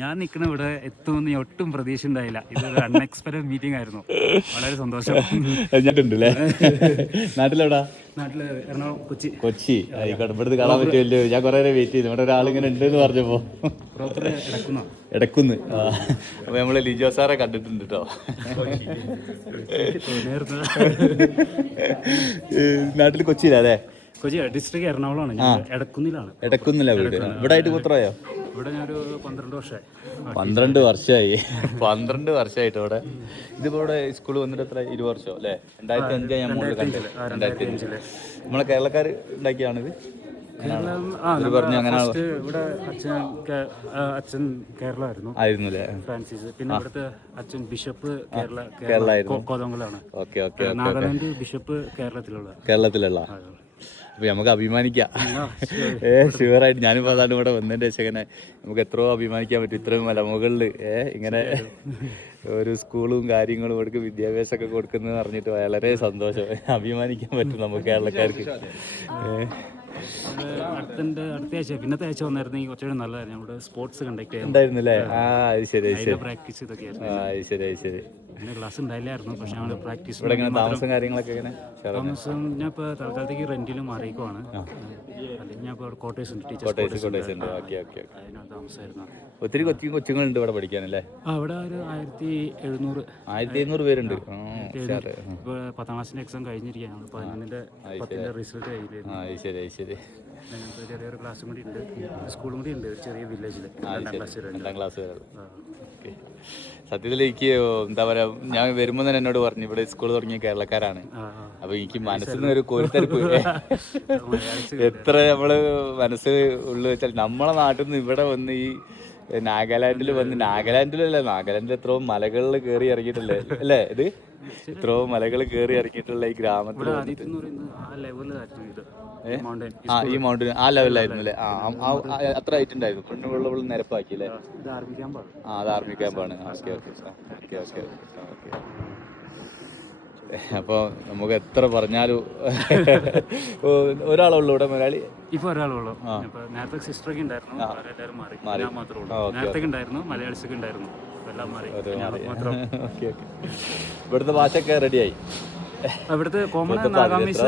ഞാൻ നിൽക്കുന്ന ഇവിടെ എത്തുമെന്ന് ഒട്ടും പ്രതീക്ഷ ഉണ്ടായില്ല. ഇതൊരു അൺഎക്സ്പെക്ടഡ് മീറ്റിംഗ് ആയിരുന്നു. വളരെ സന്തോഷം. നാട്ടിലെവിടാ? നാട്ടില് എറണാകുളം, കൊച്ചി. കൊച്ചി ഇവിടുന്ന് കാണാൻ പറ്റുമല്ലോ. ഞാൻ കുറെ നേരം വെയിറ്റ് ചെയ്തു. ഇവിടെ ഒരാളിങ്ങനെ ഉണ്ട് എന്ന് പറഞ്ഞപ്പോ ഇടക്കുന്ന്. അപ്പൊ നമ്മള് ലിജോ സാറെ കണ്ടിട്ടുണ്ട് കേട്ടോ. നാട്ടിൽ കൊച്ചിയിലല്ലേ? കൊച്ചി ഡിസ്ട്രിക്ട് എറണാകുളമാണ്. എടക്കുന്നില്ല വീട്. ഇവിടെ ആയിട്ട് എത്രയോ? ഇവിടെ ഞാനൊരു 12 വർഷമായി. 12 വർഷമായിട്ട് ഇവിടെ. ഇതിപ്പോ ഇവിടെ സ്കൂൾ വന്നിട്ട് എത്ര 20 വർഷം അല്ലേ? 2005 ഞാൻ മുകളിൽ കണ്ടത്. 2005 നമ്മളെ കേരളക്കാർ ഉണ്ടാക്കിയാണിത്. പറഞ്ഞു അങ്ങനെ ഇവിടെ അച്ഛൻ കേരളമായിരുന്നു ആയിരുന്നല്ലേ, ഫ്രാൻസിസ്. പിന്നെ ഇവിടുത്തെ അച്ഛൻ ബിഷപ്പ് കേരള കോതമംഗലാണ്. നാഗാലാൻഡ് ബിഷപ്പ് കേരളത്തിലുള്ള. അപ്പൊ നമുക്ക് അഭിമാനിക്കാം. ഷുവറായിട്ട് ഞാനിപ്പോ അതാണ് ഇവിടെ വന്നതിന്റെ ശേഷം ഇങ്ങനെ നമുക്ക് എത്രയോ അഭിമാനിക്കാൻ പറ്റും. ഇത്രയും മലമുകളിൽ ഇങ്ങനെ ഒരു സ്കൂളും കാര്യങ്ങളും ഇവിടേക്ക് വിദ്യാഭ്യാസമൊക്കെ കൊടുക്കുന്നത് പറഞ്ഞിട്ട് വളരെ സന്തോഷം. അഭിമാനിക്കാൻ പറ്റും നമുക്ക് കേരളക്കാർക്ക്. അടുത്ത ആഴ്ച പിന്നത്തെ ആഴ്ച വന്നായിരുന്നെങ്കിൽ കുറച്ചുകൂടി നല്ലതായിരുന്നു. നമ്മുടെ സ്പോർട്സ് കണ്ടക്ട് ഉണ്ടായിരുന്നില്ലേ? പ്രാക്ടീസ് ശരി. ക്ലാസ് ഉണ്ടായില്ലായിരുന്നു, പക്ഷെ ഞങ്ങൾ പ്രാക്ടീസ്. താമസം കാര്യങ്ങളൊക്കെ എങ്ങനെ? താമസം ഞാൻ ഇപ്പോൾ തൽക്കാലത്തേക്ക് റെന്റിലും മാറിയേക്കുവാണ്. അല്ലെങ്കിൽ ഞാൻ ഇപ്പോൾ ക്വാർട്ടേഴ്സ് ഉണ്ട്, ടീച്ചേഴ്സ് ഉണ്ട്. അതിനകത്ത് താമസമായിരുന്നു. ഒത്തിരി കൊച്ചുങ്ങളുണ്ട് ഇവിടെ പഠിക്കാനല്ലേ? അവിടെ ഒരു 1700 പേരുണ്ട്. ഇപ്പോൾ 10ാം ക്ലാസ്സിന്റെ എക്സാം കഴിഞ്ഞിരിക്കുകയാണ്. 11ന്റെ റിസൾട്ട് കഴിഞ്ഞിരുന്നു. ശരി. ചെറിയൊരു ക്ലാസ്സും കൂടി ഉണ്ട്, സ്കൂളും കൂടി ഉണ്ട്, ഒരു ചെറിയ വില്ലേജിൽ 2ാം ക്ലാസ് വരെ. സത്യത്തിൽ എനിക്ക് എന്താ പറയാ, ഞാൻ വരുമ്പോൾ തന്നെ എന്നോട് പറഞ്ഞു ഇവിടെ സ്കൂൾ തുടങ്ങിയ കേരളക്കാരാണ്. അപ്പൊ എനിക്ക് മനസ്സിൽ നിന്ന് ഒരു കോരിത്തരിപ്പ്. എത്ര നമ്മള് മനസ്സ് ഉള്ളു വെച്ചാൽ നമ്മളെ നാട്ടിൽ നിന്ന് ഇവിടെ വന്ന് ഈ നാഗാലാൻഡിൽ എത്രയോ മലകളിൽ കയറി ഇറങ്ങിയിട്ടല്ലേ അല്ലേ? ഇത് എത്രയോ മലകൾ കയറി ഇറങ്ങിയിട്ടുള്ള ഈ ഗ്രാമത്തിൽ ഈ മൗണ്ടൻ ആ ലെവലായിരുന്നു അല്ലേ? അത്ര ഹൈറ്റ് ഉണ്ടായിരുന്നു. പെണ്ണുള്ള നിരപ്പാക്കി അല്ലേ? അത് ആർമി ക്യാമ്പാണ്. ഓക്കെ. അപ്പൊ നമുക്ക് എത്ര പറഞ്ഞാലും ഒരാളുള്ളൂ ഇവിടെ മലയാളി. ഇപ്പൊ ഒരാളുള്ളൂ. നേരത്തെ സിസ്റ്ററൊക്കെ ഉണ്ടായിരുന്നു, എല്ലാവരും മാറി. ഞാൻ മാത്രമേ ഉള്ളൂ. നേരത്തെ ഉണ്ടായിരുന്നു, മലയാളീസൊക്കെ ഉണ്ടായിരുന്നു, എല്ലാം മാറി. ഇവിടുത്തെ ഭാഷയൊക്കെ റെഡിയായി. ഇവിടുത്തെ കോമൺ നാഗാമീസ്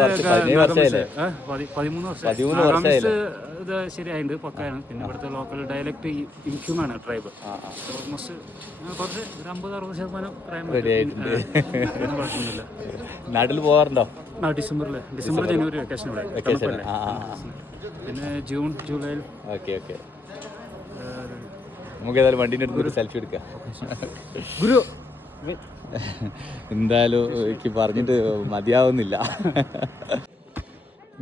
13 വർഷം ഇത് ശരിയായിട്ടുണ്ട്, പക്കായാണ്. പിന്നെ ഇവിടുത്തെ ലോക്കൽ ഡയലക്ട് ഇൻക്യൂമാണ് ട്രൈബ്. ഓൾമോസ്റ്റ് കുറച്ച് 50-60% പ്രായം കുഴപ്പമൊന്നുമില്ല. നാട്ടിൽ പോകാറുണ്ടോ? ഡിസംബർ ജനുവരി വെക്കേഷൻ ഇവിടെ. പിന്നെ ജൂൺ ജൂലൈയിൽ. ഓക്കെ. നമുക്ക് ഏതായാലും വണ്ടീൻ്റെ അടുത്ത് ഒരു സെൽഫി എടുക്കാം. ഗുരു എന്തായാലും എനിക്ക് പറഞ്ഞിട്ട് മതിയാവുന്നില്ല.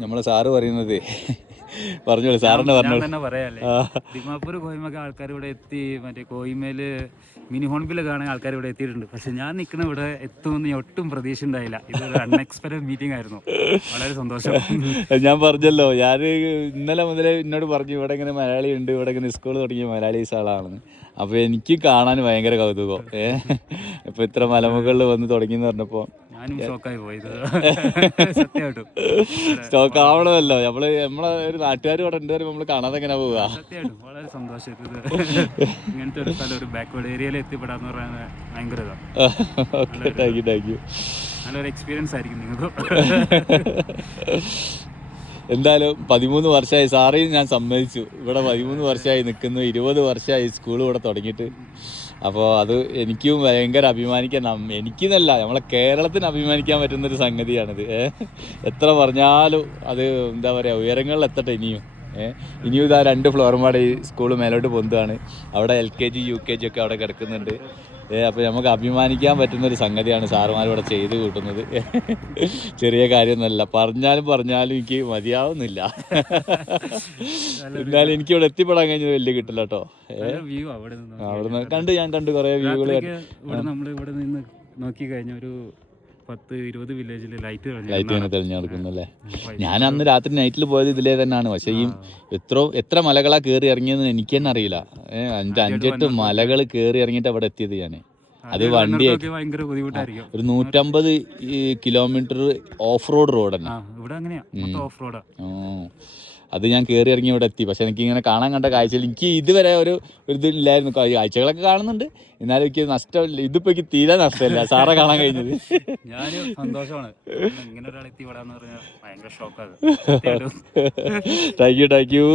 നമ്മളെ സാറ് പറയുന്നത് പറഞ്ഞോളൂ, സാറിനെ തന്നെ പറയാല്ലേ. ദിമാപൂർ കോഹിമൊക്കെ ആൾക്കാർ ഇവിടെ എത്തി. മറ്റേ കോഹിമയില് മിനി ഹോൺബില് കാണാൻ ആൾക്കാർ ഇവിടെ എത്തിയിട്ടുണ്ട്. പക്ഷെ ഞാൻ നിൽക്കുന്ന ഇവിടെ എത്തുമെന്ന് ഒട്ടും പ്രതീക്ഷ ഉണ്ടായില്ല. ഇതൊരു അൺഎക്സ്പെക്ടഡ് മീറ്റിംഗ് ആയിരുന്നു. വളരെ സന്തോഷം. ഞാൻ പറഞ്ഞല്ലോ, ഞാൻ ഇന്നലെ മുതലേ എന്നോട് പറഞ്ഞു ഇവിടെ ഇങ്ങനെ മലയാളി ഉണ്ട്, ഇവിടെ ഇങ്ങനെ സ്കൂൾ തുടങ്ങിയ മലയാളീസ് ആളാണെന്ന്. അപ്പോൾ എനിക്ക് കാണാൻ ഭയങ്കര കൗതുകം. ഇപ്പം ഇത്ര മലമുകളിൽ വന്ന് തുടങ്ങിയെന്ന് പറഞ്ഞപ്പോൾ സ്റ്റോക്ക് ആവണമല്ലോ. നമ്മളെ ഒരു നാട്ടുകാർ ഇവിടെ ഉണ്ട്, നമ്മൾ കാണാതെ എങ്ങനെ പോവുക? വളരെ സന്തോഷം. ഇങ്ങനത്തെ ഒരു സ്ഥലം, ഒരു ബാക്ക്വേർഡ് ഏരിയയിൽ എത്തിപ്പെടാന്ന് പറയുന്നത് ഭയങ്കര നല്ലൊരു എക്സ്പീരിയൻസ് ആയിരിക്കും നിങ്ങൾക്ക്. എന്തായാലും 13 വർഷമായി സാറേയും ഞാൻ സമ്മതിച്ചു. ഇവിടെ 13 വർഷമായി നിൽക്കുന്നു, 20 വർഷമായി സ്കൂൾ ഇവിടെ തുടങ്ങിയിട്ട്. അപ്പോൾ അത് എനിക്കും ഭയങ്കര അഭിമാനിക്കാൻ, എനിക്കെന്നല്ല നമ്മളെ കേരളത്തിന് അഭിമാനിക്കാൻ പറ്റുന്നൊരു സംഗതിയാണിത്. എത്ര പറഞ്ഞാലും അത് എന്താ പറയുക, ഉയരങ്ങളിൽ എത്തട്ടെ ഇനിയും. ഇതാ 2 ഫ്ലോറും പാടെ ഈ സ്കൂൾ മേലോട്ട് പൊന്തുകയാണ്. അവിടെ LKG UKG ഒക്കെ അവിടെ കിടക്കുന്നുണ്ട്. അപ്പോൾ നമുക്ക് അഭിമാനിക്കാൻ പറ്റുന്നൊരു സംഗതിയാണ് സാറുമാർ ഇവിടെ ചെയ്ത് കൂട്ടുന്നത്. ചെറിയ കാര്യമൊന്നുമല്ല. പറഞ്ഞാലും എനിക്ക് മതിയാവുന്നില്ല. എന്തായാലും എനിക്ക് ഇവിടെ എത്തിപ്പെടാൻ കഴിഞ്ഞത് വലിയ കിട്ടില്ല കേട്ടോ. അവിടെ ഞാൻ കണ്ടു കുറേ വ്യൂകൾ. ഇവിടെ നിന്ന് നോക്കി കഴിഞ്ഞ ഒരു 10-20 വില്ലേജിൽ ലൈറ്റ് ഇങ്ങനെ തെളിഞ്ഞു നടക്കുന്നല്ലേ? ഞാൻ അന്ന് രാത്രി നൈറ്റിൽ പോയത് ഇതിലേ തന്നെയാണ്. പക്ഷെ ഈ എത്ര മലകളാ കയറി ഇറങ്ങിയെന്ന് എനിക്ക് തന്നെ അറിയില്ല. 5-8 മലകൾ കയറി ഇറങ്ങിയിട്ട് അവിടെ എത്തിയത് ഞാൻ. അത് വണ്ടി ഒരു 150 കിലോമീറ്റർ ഓഫ് റോഡ് റോഡ് തന്നെ. അത് ഞാൻ കയറി ഇറങ്ങി ഇവിടെ എത്തി. പക്ഷെ എനിക്കിങ്ങനെ കാണാൻ കണ്ട കാഴ്ചയിൽ എനിക്ക് ഇതുവരെ ഒരു ഇതില്ലായിരുന്നു. കാഴ്ചകളൊക്കെ കാണുന്നുണ്ട്, എന്നാലും എനിക്ക് നഷ്ടമില്ല. ഇതിപ്പോൾ എനിക്ക് തീരെ നഷ്ടമില്ല സാറെ കാണാൻ കഴിഞ്ഞത്. ഞാൻ സന്തോഷമാണ്. ഇങ്ങനെ ഒരാൾ എത്തിപ്പെടാന്ന് പറഞ്ഞാൽ ഭയങ്കര ഷോക്കാണ്. Thank you.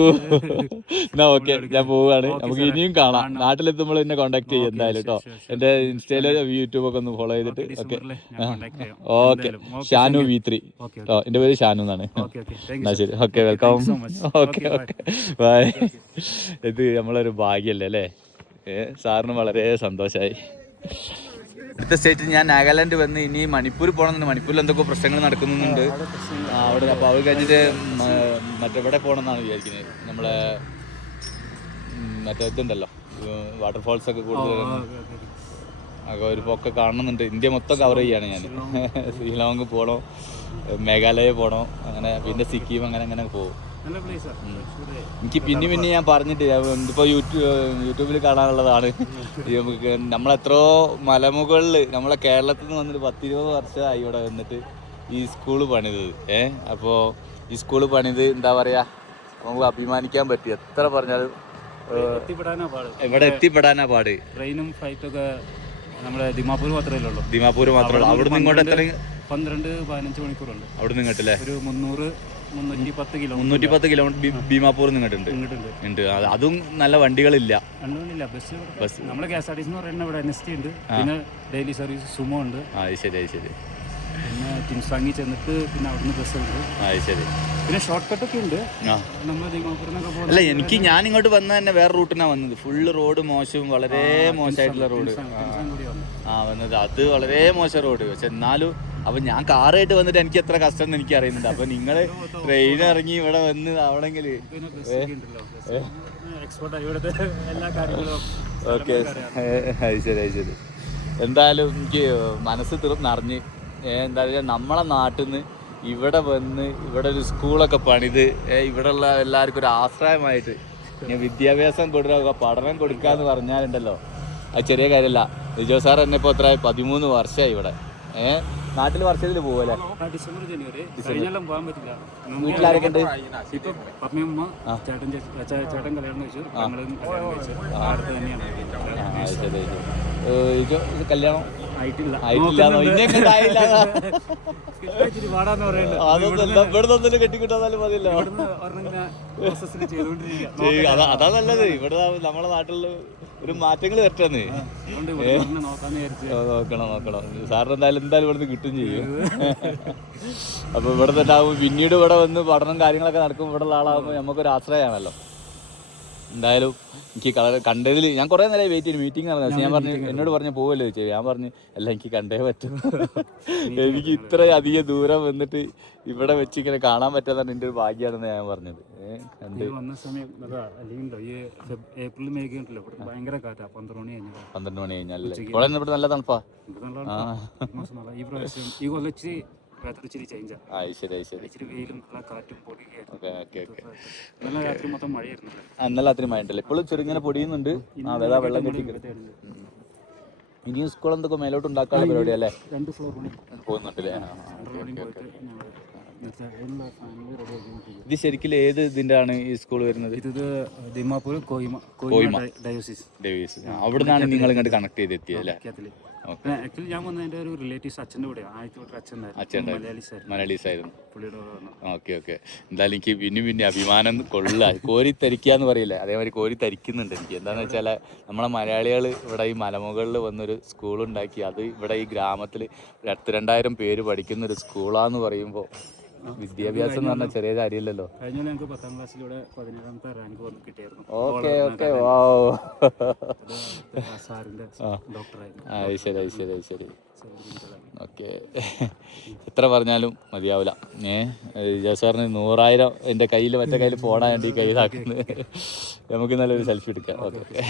എന്നാ ഓക്കെ, ഞാൻ പോവുകയാണ്. നമുക്ക് ഇനിയും കാണാം. നാട്ടിലെത്തുമ്പോൾ എന്നെ കോൺടാക്ട് ചെയ്യും എന്തായാലും കേട്ടോ. എൻ്റെ ഇൻസ്റ്റയിലോ യൂട്യൂബൊക്കെ ഒന്ന് ഫോളോ ചെയ്തിട്ട്. ഓക്കെ. ഷാനു V3 കേട്ടോ. എൻ്റെ പേര് ഷാനു എന്നാണ്. എന്നാ ശരി, ഓക്കെ, വെൽക്കം. Okay bye. ഇത് നമ്മളൊരു ഭാഗ്യല്ലേ അല്ലേ? സാറിന് വളരെ സന്തോഷമായി. അടുത്ത സ്റ്റേറ്റ് ഞാൻ നാഗാലാൻഡ് വന്ന് ഇനി മണിപ്പൂർ പോകണമെന്നുണ്ട്. മണിപ്പൂരിൽ എന്തൊക്കെ പ്രശ്നങ്ങൾ നടക്കുന്നുണ്ട് അവിടെ. അപ്പോൾ അത് കഴിഞ്ഞിട്ട് മറ്റെവിടെ പോകണമെന്നാണ് വിചാരിക്കുന്നത്. നമ്മളെ മറ്റേ ഇതുണ്ടല്ലോ, വാട്ടർഫാൾസൊക്കെ കൂടുതൽ ഒരു ഒക്കെ കാണുന്നുണ്ട്. ഇന്ത്യ മൊത്തം കവർ ചെയ്യാണ് ഞാൻ. ശ്രീലോങ് പോകണം, മേഘാലയ പോകണം, അങ്ങനെ പിന്നെ സിക്കിം, അങ്ങനെ പോകും. എനിക്ക് പിന്നെ ഞാൻ പറഞ്ഞിട്ട് ഇപ്പോൾ യൂട്യൂബിൽ കാണാനുള്ളതാണ്. നമുക്ക് നമ്മളെത്രയോ മലമുകളിൽ നമ്മളെ കേരളത്തിൽ നിന്ന് വന്നിട്ട് 10-20 വർഷമായി ഇവിടെ വന്നിട്ട് ഈ സ്കൂള് പണിത്. അപ്പോൾ ഈ സ്കൂള് പണിത് എന്താ പറയുക, നമുക്ക് അഭിമാനിക്കാൻ പറ്റി. എത്ര പറഞ്ഞാലും ഇവിടെ എത്തിപ്പെടാനാ പാട്. ട്രെയിനും ഫ്ലൈറ്റൊക്കെ നമ്മുടെ ദിമാപൂർ മാത്രമേ ഉള്ളൂ. ദിമാപൂർ മാത്രമേ ഉള്ളൂ. അവിടെ നിന്ന് ഇങ്ങോട്ട് എത്ര? 12-15 മണിക്കൂറുണ്ട്. അവിടെ നിന്ന് ഇങ്ങോട്ടല്ലേ? ഒരു 310 കിലോമീറ്റർ ബീമാപൂർ നിങ്ങട്ടുണ്ട്. അതും നല്ല വണ്ടികളില്ല. ബസ് നമ്മളെ KSRTC എന്ന് പറയുന്നത് ഇവിടെ NST ഉണ്ട്, പിന്നെ ഡെയിലി സർവീസ് സുമോ ഉണ്ട്. ശരി. പിന്നെ ടിൻസാങ്ങി ചെന്നിട്ട് പിന്നെ അവിടുന്ന് ബസ് ഉണ്ട്. ശരി. പിന്നെ ഷോർട്ട് കട്ട് ഒക്കെ ഉണ്ട്. നമ്മൾ ദിമാപൂരിനൊക്കെ പോകുന്നത്. അല്ല, ഞാൻ ഇങ്ങോട്ട് വന്ന തന്നെ വേറെ റൂട്ടിനാണ് വന്നത്. ഫുള്ള് റോഡ് മോശവും, വളരെ മോശമായിട്ടുള്ള റോഡ് വന്നത്. അത് വളരെ മോശം റോഡ്. പക്ഷെ എന്നാലും അപ്പം ഞാൻ കാറായിട്ട് വന്നിട്ട് എനിക്ക് എത്ര കഷ്ടം എന്ന് എനിക്ക് അറിയുന്നുണ്ട്. അപ്പം നിങ്ങൾ ട്രെയിൻ ഇറങ്ങി ഇവിടെ വന്ന് ആവണമെങ്കിൽ ഓക്കെ. ശരി. എന്തായാലും എനിക്ക് മനസ്സ് നിറഞ്ഞ്. എന്താ പറയുക, നമ്മളെ നാട്ടിൽ നിന്ന് ഇവിടെ വന്ന് ഇവിടെ ഒരു സ്കൂളൊക്കെ പണിത് ഇവിടെയുള്ള എല്ലാവർക്കും ഒരു ആശ്രയമായിട്ട് ഞാൻ വിദ്യാഭ്യാസം കൊടുക്കുക, പഠനം കൊടുക്കുക എന്ന് പറഞ്ഞാലുണ്ടല്ലോ, അത് ചെറിയ കാര്യമല്ല. വിജയ് സാർ എന്നെ ഇപ്പോൾ എത്ര 13 വർഷമായി ഇവിടെ. നാട്ടിൽ വർഷത്തിൽ പോവല്ലേ? ഡിസംബർ ജനുവരി പോകാൻ പറ്റില്ല. വീട്ടിലാരൊക്കെ ഉണ്ട്? ചേട്ടൻ കല്യാണം കഴിച്ചു. കല്യാണം ആയിട്ടില്ല. ഇവിടെ കെട്ടിക്കിട്ടാലും മതിയല്ലോ. അതാ നല്ലത്. ഇവിടെ നമ്മളെ നാട്ടില് ഒരു മാറ്റങ്ങൾ വരട്ടെന്ന്. നോക്കണം. സാറിന് എന്തായാലും ഇവിടുന്ന് കിട്ടും ചെയ്യും. അപ്പൊ ഇവിടെ തന്നെ ആകുമ്പോൾ പിന്നീട് ഇവിടെ വന്ന് പഠനം കാര്യങ്ങളൊക്കെ നടക്കുമ്പോൾ ഇവിടെ ഉള്ള ആളാകുമ്പോൾ നമുക്കൊരു ആശ്രയമാണല്ലോ. എന്തായാലും എനിക്ക് കണ്ടതിൽ ഞാൻ കുറേ നേരം വെയിറ്റ് ചെയ്തു. മീറ്റിംഗ് നടന്നത്. പക്ഷെ ഞാൻ പറഞ്ഞു, എന്നോട് പറഞ്ഞ പോവല്ലോ ചോദിച്ചു. ഞാൻ പറഞ്ഞു അല്ല, എനിക്ക് കണ്ടേ പറ്റും. എനിക്ക് ഇത്ര അധികം ദൂരം വന്നിട്ട് ഇവിടെ വെച്ച് ഇങ്ങനെ കാണാൻ പറ്റാതാണ് എൻ്റെ ഒരു ഭാഗ്യമാണെന്ന് ഞാൻ പറഞ്ഞത്. വന്ന സമയം ഏപ്രിൽ മെയ് ഉണ്ടല്ലോ, ഭയങ്കര കാറ്റാ. 12 മണി കഴിഞ്ഞാലല്ലേ? ഇവിടെ ഇവിടെ നല്ല തണുപ്പാ. ഈ പ്രാവശ്യം ഈ കൊല്ലച്ച് രാത്രി ചേഞ്ചാ. രാത്രി മൊത്തം മഴയായിരുന്നു. ഇന്നലെ രാത്രി മഴ ഉണ്ടല്ലോ. ഇപ്പോഴും ചെറുങ്ങനെ പൊടിയുന്നുണ്ട്. വെള്ളം കെട്ടി. ഇനിയും സ്കൂൾ എന്തൊക്കെ മേലോട്ട് ഉണ്ടാക്കാനുള്ള പരിപാടി അല്ലേ? 2 ഫ്ലോർ പോകുന്നുണ്ടല്ലേ? ഇത് ശരിക്കും ഏത് ഇതിന്റെ ആണ് ഈ സ്കൂൾ വരുന്നത്? ഇത് ദിമാപൂർ കോഹിമ ഡയോസിസ്. അവിടെ നിന്നാണ് നിങ്ങൾ ഇങ്ങോട്ട് കണക്ട് ചെയ്ത് എത്തിയല്ലേ? ആക്ച്വലി ഞാൻ വന്ന എൻ്റെ ഒരു റിലേറ്റീവ്സ് അച്ഛൻ്റെ കൂടെ അച്ഛൻ മലയാളീസായിരുന്നു. ഓക്കെ. എന്തായാലും എനിക്ക് പിന്നെ അഭിമാനം കൊള്ളുക, കോരിത്തരിക്കുക എന്ന് പറയില്ലേ, അതേമാതിരി കോരിത്തരിക്കുന്നുണ്ട് എനിക്ക്. എന്താണെന്ന് വെച്ചാൽ നമ്മളെ മലയാളികൾ ഇവിടെ ഈ മലമുകളിൽ വന്നൊരു സ്കൂളുണ്ടാക്കി, അത് ഇവിടെ ഈ ഗ്രാമത്തിൽ 2000 പേര് പഠിക്കുന്ന ഒരു സ്കൂളാന്ന് പറയുമ്പോൾ വിദ്യാഭ്യാസം എന്ന് പറഞ്ഞാൽ ചെറിയ കാര്യമില്ലല്ലോ. കഴിഞ്ഞ ഞങ്ങൾക്ക് 10ാം ക്ലാസ്സിലൂടെ 17ാമത്തെ റാങ്ക് കിട്ടിയായിരുന്നു. ഓക്കെ. ശരി. ഓക്കെ. എത്ര പറഞ്ഞാലും മതിയാവില്ല. വിജയ് സാറിന് 100,000 എൻ്റെ കയ്യിൽ മറ്റേ കയ്യിൽ ഫോണാണ് ഈ കയ്യിലാക്കുന്നത്. നമുക്ക് നല്ലൊരു സെൽഫി എടുക്കാം. ഓക്കെ.